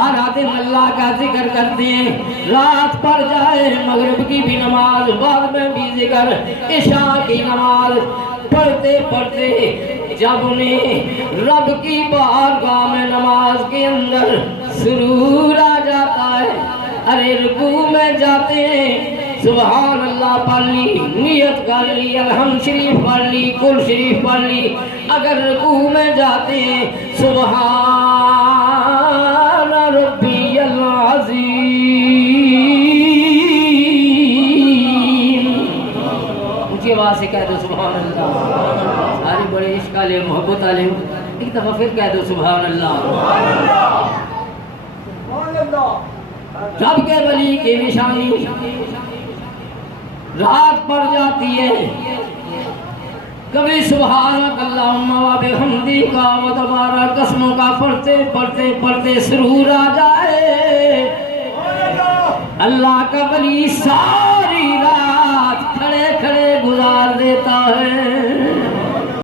سارا دن اللہ کا ذکر کرتے ہیں، رات پڑ جائے مغرب کی بھی نماز، بعد میں بھی ذکر، عشاء کی نماز پڑھتے پڑھتے جب انہیں رب کی بارگاہ میں نماز کے اندر سرور آ جاتا ہے، ارے رکوع میں جاتے ہیں، سبحان اللہ پڑھ لی، نیت کر لی، الحمد شریف پڑھ لی، کل شریف پڑھ لی، اگر رکوع میں جاتے ہیں سبحان ربی العظیم، اونچی آواز سے کہہ دو سبحان اللہ، سارے بڑے عشق والے محبت والے ایک دفعہ پھر کہہ دو سبحان اللہ۔ رب کے ولی کی نشانی رات پڑ جاتی ہے، کبھی سبحانک اللہم و بحمدک و تبارک اسمک کا پڑھتے پڑھتے پڑھتے سرور آ جائے، اللہ کا ولی